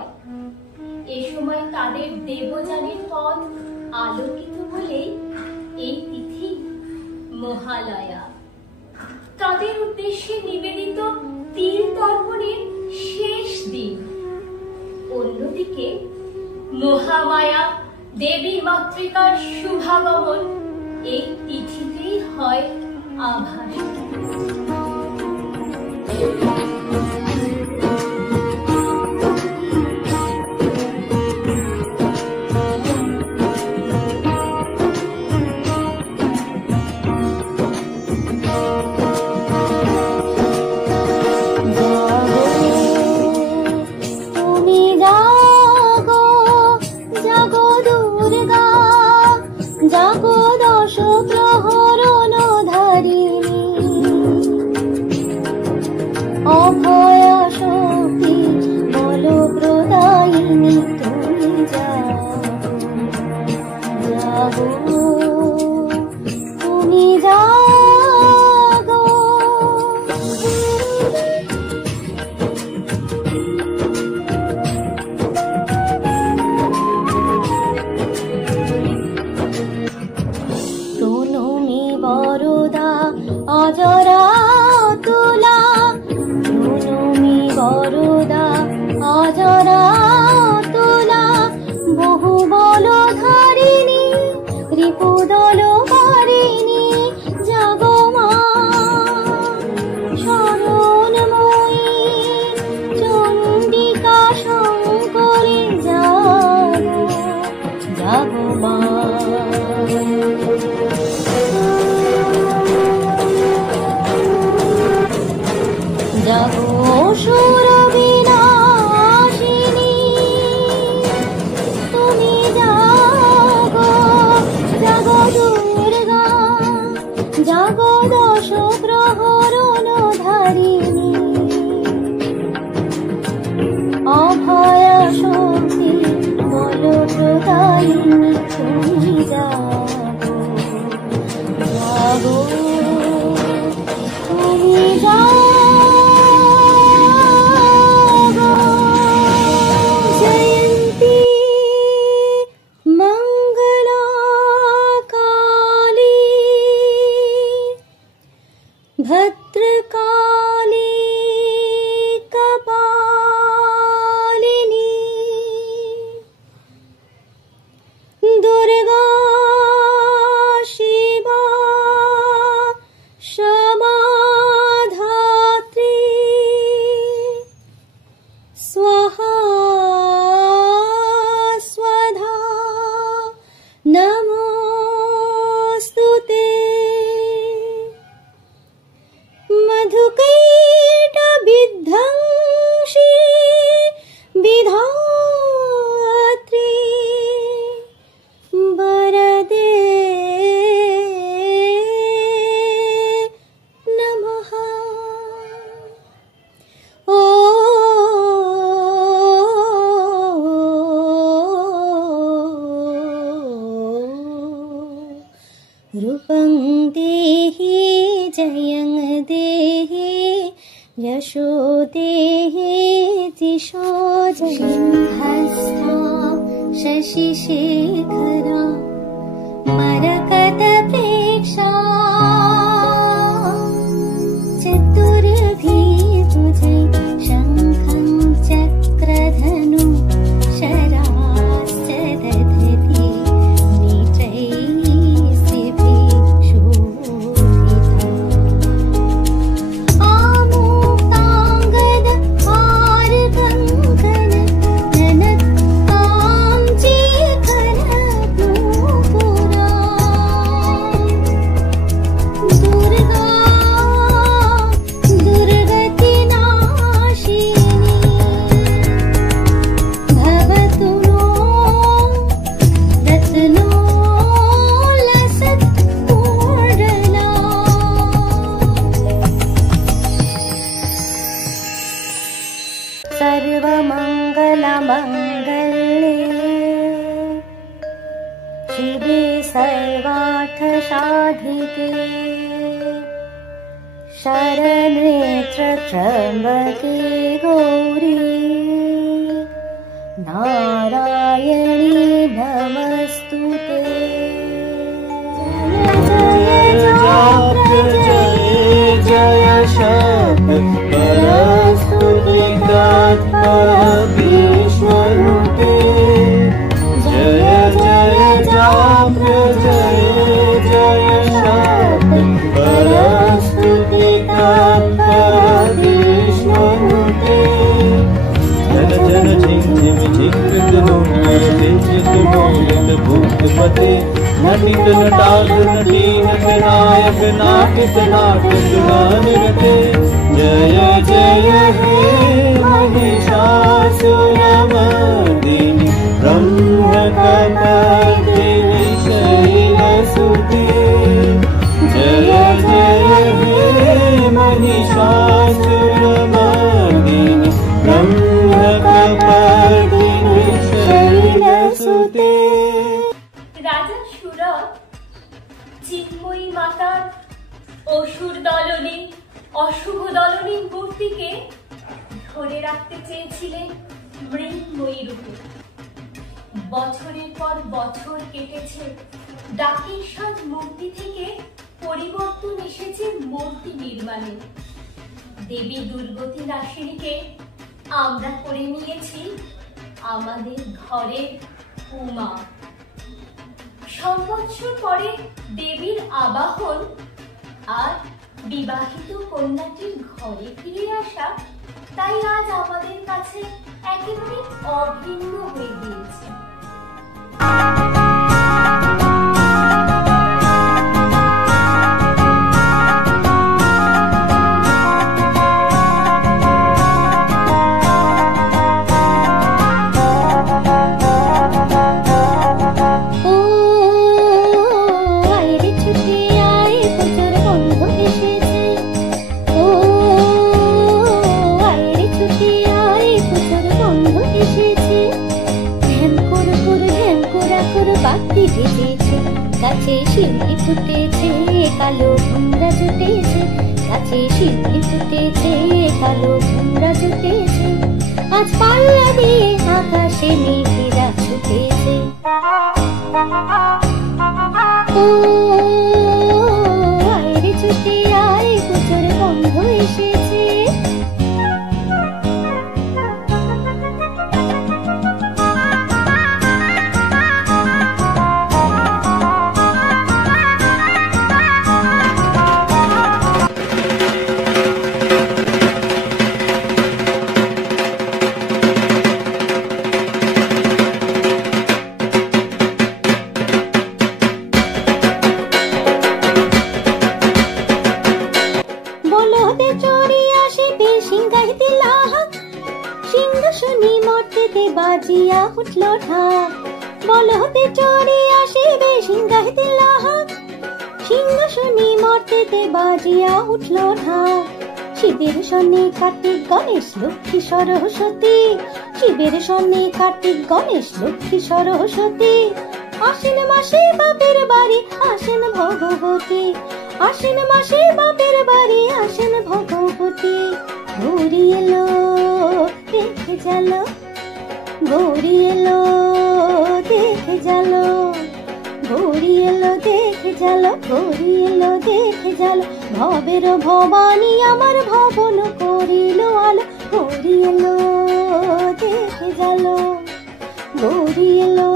হয়। এ সময় তাদের দেবযানীর পথ আলোকিত বলেই এই তিথি মহালয়া। তাদের উদ্দেশ্যে নিবেদিত তিল তর্পণের শেষ দিন। অন্যদিকে মহামায়া দেবী মাতৃকার শুভাগমন এই তিথিতেই হয় আভাস। शरण्ये त्र्यम्बके गौरी नारायणी नमस्तुते। जय जय शब्द परस्तुति तत्परमेश्वरुते। जय जय जाप्य जय जय शब्द परस्तुति तत्परमेश्वरुते। जन जन झिंग झिम झिंग भूतपते नटित नटाग नटी नटनायक नाटित नाटक गानिरते। जय जय हे महिषासुरमर्दिनि ब्रह्मकपर्दिनि शैलसुते। जय जय हे महिषासुरमर्दिनि ब्रह्मकपर्दिनि शैलसुते। রাজা সুরথ চিন্ময়ী মাতার অসুর দলনে অশুভ দলনে মূর্তিকে ধরে রাখতে চেয়েছিলেন মৃন্ময়ী রূপে। বছরের পর বছর কেটেছে, ডাকের সাজ মূর্তি থেকে পরিবর্তন এসেছে মূর্তি নির্মাণে। দেবী দুর্গতি নাশিনীকে আমরা করে নিয়েছি আমাদের ঘরের উমা। সংবৎসর পরে দেবীর আবাহন আর বিবাহিত কন্যাটির ঘরে ফিরে আসা তাই আজ আমাদের কাছে একেবারে অভিন্ন হয়ে গিয়েছে। গাছে শিউলি ফুটেছে কালো ভুমরা জুটেছে, গাছে শিউলি ফুটেছে কালো ভুমরা জুটেছে, আজ পাল্লা দিয়ে আকাশে মেঘেরা ছুটেছে। ও আয় রে ছুটে আয়, পুজোর বন্ধ এসেছে। বাজিয়া উঠল ঢাক, বলতে চড়ে আসিবে সিংহাইতে লাহাক, সিংহাসনে মর্তেতে বাজিয়া উঠল ঢাক। শিবের সনে কার্তিক গণেশ লক্ষ্মী সরস্বতী, শিবের সনে কার্তিক গণেশ লক্ষ্মী সরস্বতী, আশ্বিন মাসে বাপের বাড়ি আসেন ভগবতী, আশ্বিন মাসে বাপের বাড়ি আসেন ভগবতী। গৌরী এলো দেখে জালো, গৌরী এলো দেখে জালো, গৌরী এলো দেখে জালো, গৌরী এলো দেখে জালো, ভবের ভবানী আমার ভবন করিল আলো। গৌরী এলো দেখে জালো, গৌরী এলো